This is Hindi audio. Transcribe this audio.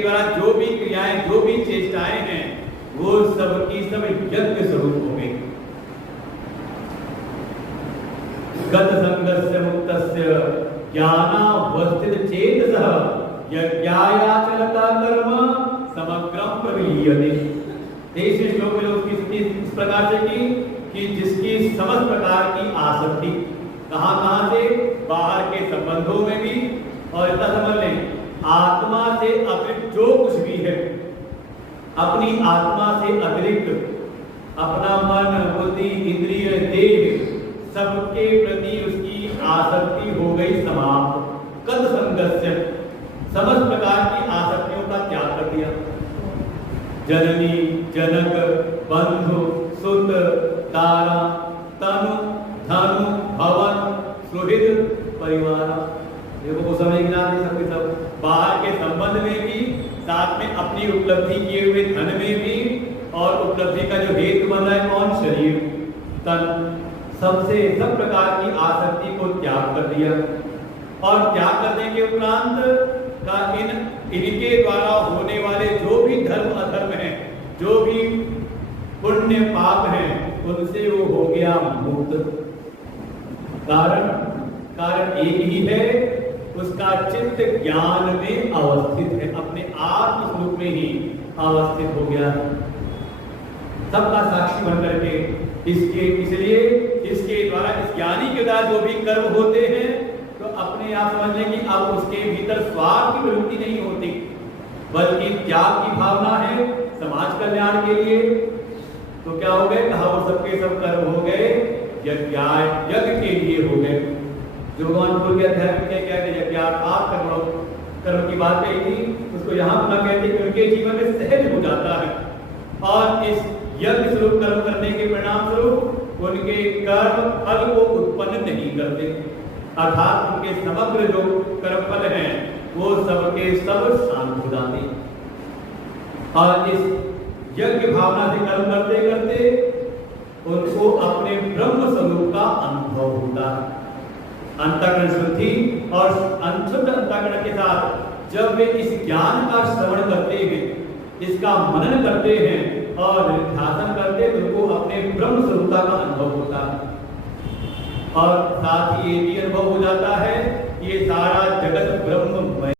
द्वारा जो भी क्रियाएं, जो भी चेष्टाएं हैं, वो सबकी सब यज्ञ स्वरूप हो गई। गत संगस्य मुक्तस्य ज्ञानावस्थित चेतसः यज्ञायाचलता कर्म समग्रम प्रविलीयते। इस श्लोक में उसकी स्थिति इस प्रकार से की कि जिसकी समस्त प्रकार की आसक्ति कहां से, बाहर के संबंधों में भी, और इतना समझ लें आत्मा से अतिरिक्त जो कुछ भी है, अपनी आत्मा से अतिरिक्त अपना मन, बुद्धि, इंद्रिय, देह सबके प्रति उसकी आसक्ति हो गई समाप्त। कद संगस्य, समस्त प्रकार की आसक्तियों का त्याग कर दिया। जननी, जनक, बंधु, सुत, तारा, तनु, धनु, भवन, सुहृद, परिवार, देखो वो समय गिना दे सबके सब। बाहर के संबंध में भी, साथ में अपनी उपलब्धि किए हुए धन में भी, और उपलब्धि का जो हेतु बन रहा है कौन, शरीर, तन, सबसे सब प्रकार की आसक्ति को त्याग कर दिया। और त्याग करने के उपरांत का इनके द्वारा होने वाले जो भी धर्म अधर्म हैं, जो भी पुण्य पाप हैं, उनसे वो हो गया मुक्त। कारण एक ही है, उसका चित्त ज्ञान में अवस्थित है, अपने आत्म स्वरूप में ही अवस्थित हो गया, सबका साक्षी बन करके। इसलिए इसके द्वारा, इस ज्ञानी के द्वारा जो भी कर्म होते हैं, तो अपने आप समझ लें कि अब उसके भीतर स्वार्थ की प्रवृत्ति नहीं होती, बल्कि त्याग की भावना है समाज कल्याण के लिए। तो क्या हो गए, कहा वो सबके सब कर्म हो गए यज्ञ के लिए हो गए। जो भगवान पूर्व के अध्याय में क्या कहते हैं, यज्ञार्थ कर्म की बात कही थी, उसको यहाँ पुनः कहते हैं कि उनके जीवन में सहज हो जाता है, और इस यज्ञ स्वरूप कर्म करने के परिणाम स्वरूप उनके कर्म फल को उत्पन्न नहीं करते, अर्थात उनके समग्र जो कर्म फल हैं वो सबके सब शांत हो जाते। और इस यज्ञ भावना से कर्म करते करते उनको अपने ब्रह्म स्वरूप का अनुभव होता है। अंतःकरण शुद्धि और अनशुद्ध अंतःकरण के साथ जब वे इस ज्ञान का श्रवण करते हैं, इसका मनन करते हैं और ध्यान करते हैं, तो उनको अपने ब्रह्म स्वरूपता का अनुभव होता है। और साथ ही ये भी अनुभव हो जाता है, ये सारा जगत ब्रह्ममय